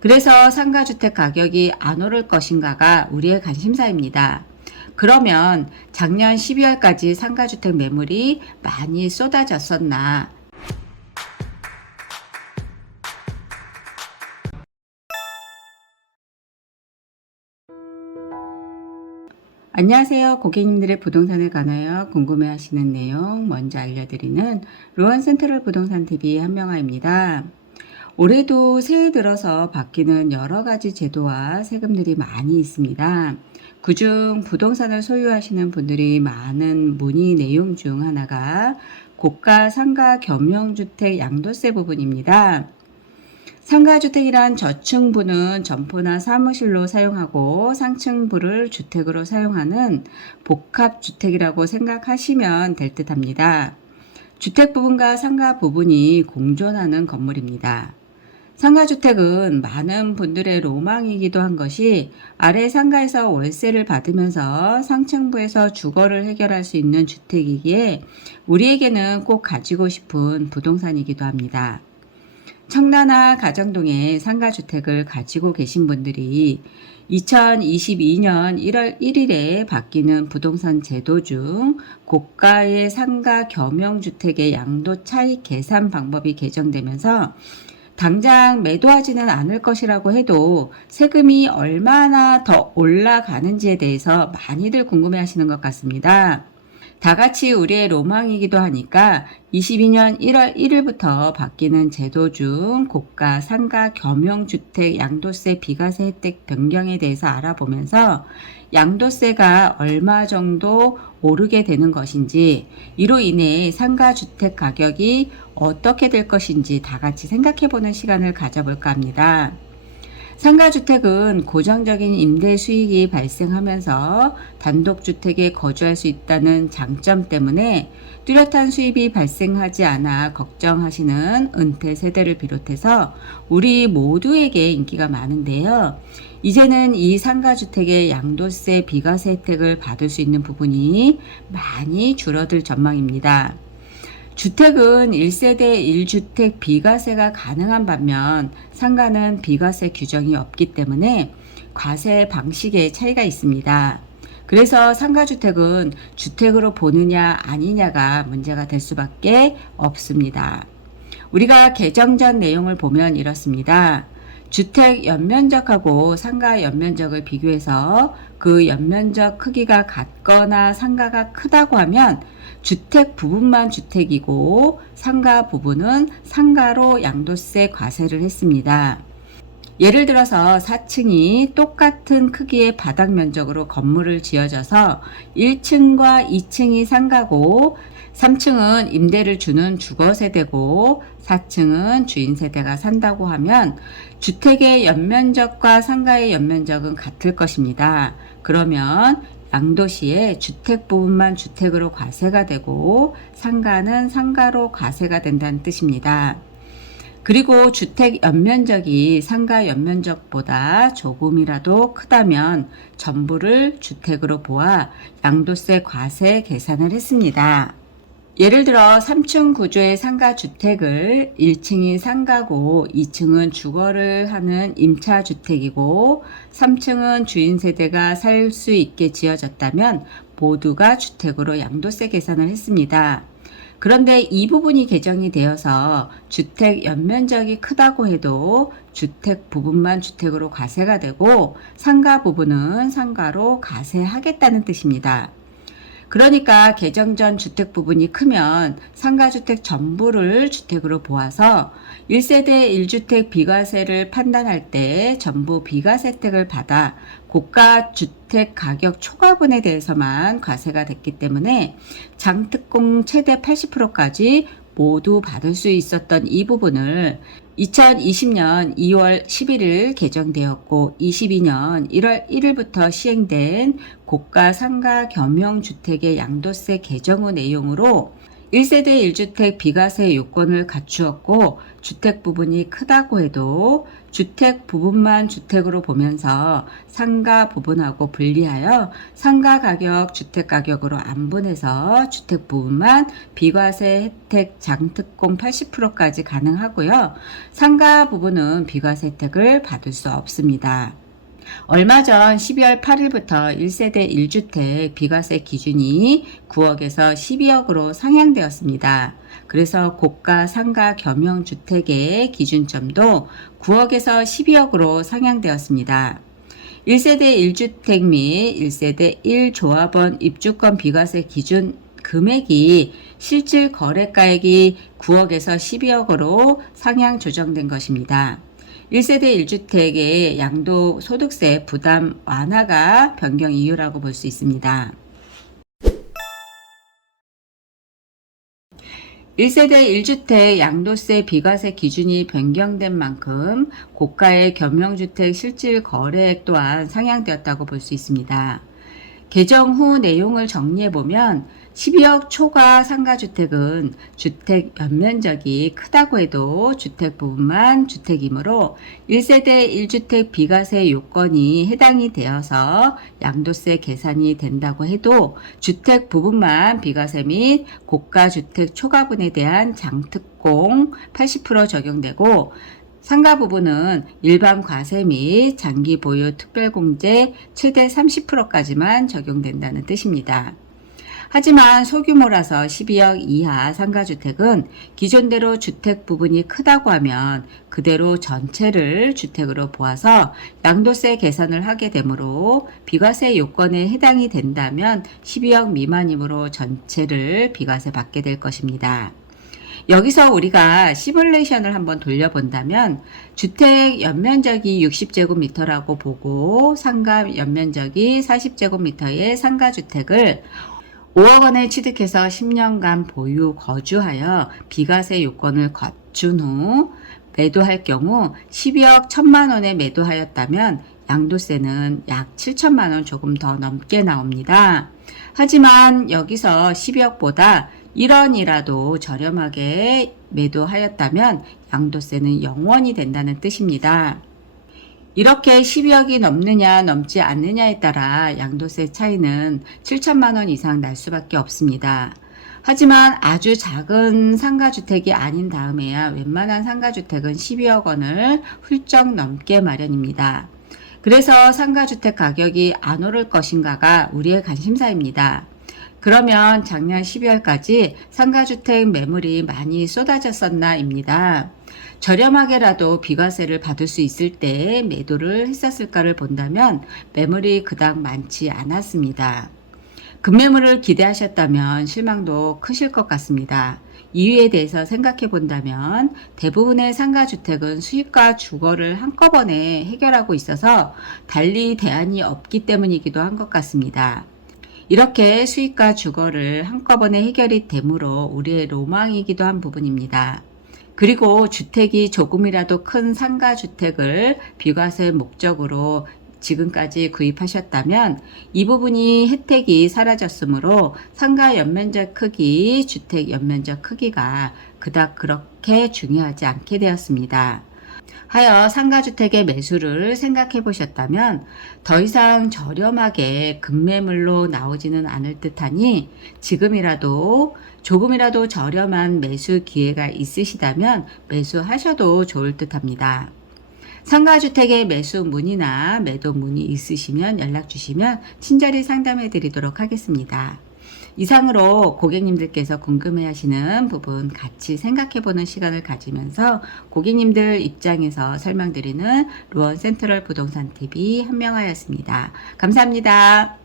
그래서 상가주택 가격이 안 오를 것인가가 우리의 관심사입니다. 그러면 작년 12월까지 상가주택 매물이 많이 쏟아졌었나? 안녕하세요. 고객님들의 부동산에 관하여 궁금해하시는 내용 먼저 알려드리는 로원센트럴 부동산TV 한명아입니다. 올해도 새해 들어서 바뀌는 여러 가지 제도와 세금들이 많이 있습니다. 그중 부동산을 소유하시는 분들이 많은 문의 내용 중 하나가 고가 상가 겸용주택 양도세 부분입니다. 상가주택이란 저층부는 점포나 사무실로 사용하고 상층부를 주택으로 사용하는 복합주택이라고 생각하시면 될 듯합니다. 주택 부분과 상가 부분이 공존하는 건물입니다. 상가주택은 많은 분들의 로망이기도 한 것이 아래 상가에서 월세를 받으면서 상층부에서 주거를 해결할 수 있는 주택이기에 우리에게는 꼭 가지고 싶은 부동산이기도 합니다. 청라나 가정동에 상가주택을 가지고 계신 분들이 2022년 1월 1일에 바뀌는 부동산 제도 중 고가의 상가 겸용주택의 양도 차익 계산 방법이 개정되면서 당장 매도하지는 않을 것이라고 해도 세금이 얼마나 더 올라가는지에 대해서 많이들 궁금해 하시는 것 같습니다. 다 같이 우리의 로망이기도 하니까 22년 1월 1일부터 바뀌는 제도 중 고가 상가 겸용주택 양도세 비과세 혜택 변경에 대해서 알아보면서 양도세가 얼마 정도 오르게 되는 것인지, 이로 인해 상가주택 가격이 어떻게 될 것인지 다 같이 생각해보는 시간을 가져볼까 합니다. 상가주택은 고정적인 임대 수익이 발생하면서 단독주택에 거주할 수 있다는 장점 때문에 뚜렷한 수입이 발생하지 않아 걱정하시는 은퇴 세대를 비롯해서 우리 모두에게 인기가 많은데요. 이제는 이 상가주택의 양도세 비과세 혜택을 받을 수 있는 부분이 많이 줄어들 전망입니다. 주택은 1세대 1주택 비과세가 가능한 반면 상가는 비과세 규정이 없기 때문에 과세 방식의 차이가 있습니다. 그래서 상가주택은 주택으로 보느냐 아니냐가 문제가 될 수밖에 없습니다. 우리가 개정 전 내용을 보면 이렇습니다. 주택 연면적하고 상가 연면적을 비교해서 그 연면적 크기가 같거나 상가가 크다고 하면 주택 부분만 주택이고 상가 부분은 상가로 양도세 과세를 했습니다. 예를 들어서 4층이 똑같은 크기의 바닥 면적으로 건물을 지어져서 1층과 2층이 상가고 3층은 임대를 주는 주거 세대고 4층은 주인 세대가 산다고 하면 주택의 연면적과 상가의 연면적은 같을 것입니다. 그러면 양도시에 주택 부분만 주택으로 과세가 되고 상가는 상가로 과세가 된다는 뜻입니다. 그리고 주택 연면적이 상가 연면적보다 조금이라도 크다면 전부를 주택으로 보아 양도세 과세 계산을 했습니다. 예를 들어 3층 구조의 상가주택을 1층이 상가고 2층은 주거를 하는 임차주택이고 3층은 주인 세대가 살 수 있게 지어졌다면 모두가 주택으로 양도세 계산을 했습니다. 그런데 이 부분이 개정이 되어서 주택 연면적이 크다고 해도 주택 부분만 주택으로 과세가 되고 상가 부분은 상가로 과세하겠다는 뜻입니다. 그러니까 개정 전 주택 부분이 크면 상가주택 전부를 주택으로 보아서 1세대 1주택 비과세를 판단할 때 전부 비과세 혜택을 받아 고가 주택 가격 초과분에 대해서만 과세가 됐기 때문에 장특공 최대 80%까지 모두 받을 수 있었던 이 부분을 2020년 2월 11일 개정되었고 22년 1월 1일부터 시행된 고가 상가 겸용주택의 양도세 개정 후 내용으로 1세대 1주택 비과세 요건을 갖추었고 주택 부분이 크다고 해도 주택 부분만 주택으로 보면서 상가 부분하고 분리하여 상가 가격, 주택 가격으로 안분해서 주택 부분만 비과세 혜택 장특공 80%까지 가능하고요. 상가 부분은 비과세 혜택을 받을 수 없습니다. 얼마 전 12월 8일부터 1세대 1주택 비과세 기준이 9억에서 12억으로 상향되었습니다. 그래서 고가 상가 겸용주택의 기준점도 9억에서 12억으로 상향되었습니다. 1세대 1주택 및 1세대 1조합원 입주권 비과세 기준 금액이 실질 거래가액이 9억에서 12억으로 상향 조정된 것입니다. 1세대 1주택의 양도소득세 부담 완화가 변경 이유라고 볼 수 있습니다. 1세대 1주택 양도세 비과세 기준이 변경된 만큼 고가의 겸용주택 실질 거래액 또한 상향되었다고 볼 수 있습니다. 개정 후 내용을 정리해보면 12억 초과 상가주택은 주택 연면적이 크다고 해도 주택 부분만 주택이므로 1세대 1주택 비과세 요건이 해당이 되어서 양도세 계산이 된다고 해도 주택 부분만 비과세 및 고가주택 초과분에 대한 장특공 80% 적용되고 상가 부분은 일반 과세 및 장기 보유 특별공제 최대 30%까지만 적용된다는 뜻입니다. 하지만 소규모라서 12억 이하 상가주택은 기존대로 주택 부분이 크다고 하면 그대로 전체를 주택으로 보아서 양도세 계산을 하게 되므로 비과세 요건에 해당이 된다면 12억 미만이므로 전체를 비과세 받게 될 것입니다. 여기서 우리가 시뮬레이션을 한번 돌려본다면 주택 연면적이 60제곱미터라고 보고 상가 연면적이 40제곱미터의 상가주택을 5억 원에 취득해서 10년간 보유 거주하여 비과세 요건을 갖춘 후 매도할 경우 12억 1천만 원에 매도하였다면 양도세는 약 7천만 원 조금 더 넘게 나옵니다. 하지만 여기서 12억보다 1원이라도 저렴하게 매도하였다면 양도세는 0원이 된다는 뜻입니다. 이렇게 12억이 넘느냐 넘지 않느냐에 따라 양도세 차이는 7천만 원 이상 날 수밖에 없습니다. 하지만 아주 작은 상가주택이 아닌 다음에야 웬만한 상가주택은 12억 원을 훌쩍 넘게 마련입니다. 그래서 상가주택 가격이 안 오를 것인가가 우리의 관심사입니다. 그러면 작년 12월까지 상가주택 매물이 많이 쏟아졌었나입니다. 저렴하게라도 비과세를 받을 수 있을 때 매도를 했었을까를 본다면 매물이 그닥 많지 않았습니다. 급매물을 기대하셨다면 실망도 크실 것 같습니다. 이유에 대해서 생각해 본다면 대부분의 상가주택은 수익과 주거를 한꺼번에 해결하고 있어서 달리 대안이 없기 때문이기도 한 것 같습니다. 이렇게 수익과 주거를 한꺼번에 해결이 되므로 우리의 로망이기도 한 부분입니다. 그리고 주택이 조금이라도 큰 상가주택을 비과세 목적으로 지금까지 구입하셨다면 이 부분이 혜택이 사라졌으므로 상가 연면적 크기, 주택 연면적 크기가 그닥 그렇게 중요하지 않게 되었습니다. 하여 상가주택의 매수를 생각해 보셨다면 더 이상 저렴하게 급매물로 나오지는 않을 듯하니 지금이라도 조금이라도 저렴한 매수 기회가 있으시다면 매수하셔도 좋을 듯합니다. 상가주택의 매수 문의나 매도 문의 있으시면 연락 주시면 친절히 상담해 드리도록 하겠습니다. 이상으로 고객님들께서 궁금해 하시는 부분 같이 생각해 보는 시간을 가지면서 고객님들 입장에서 설명드리는 로원 센트럴 부동산 TV 한명화였습니다. 감사합니다.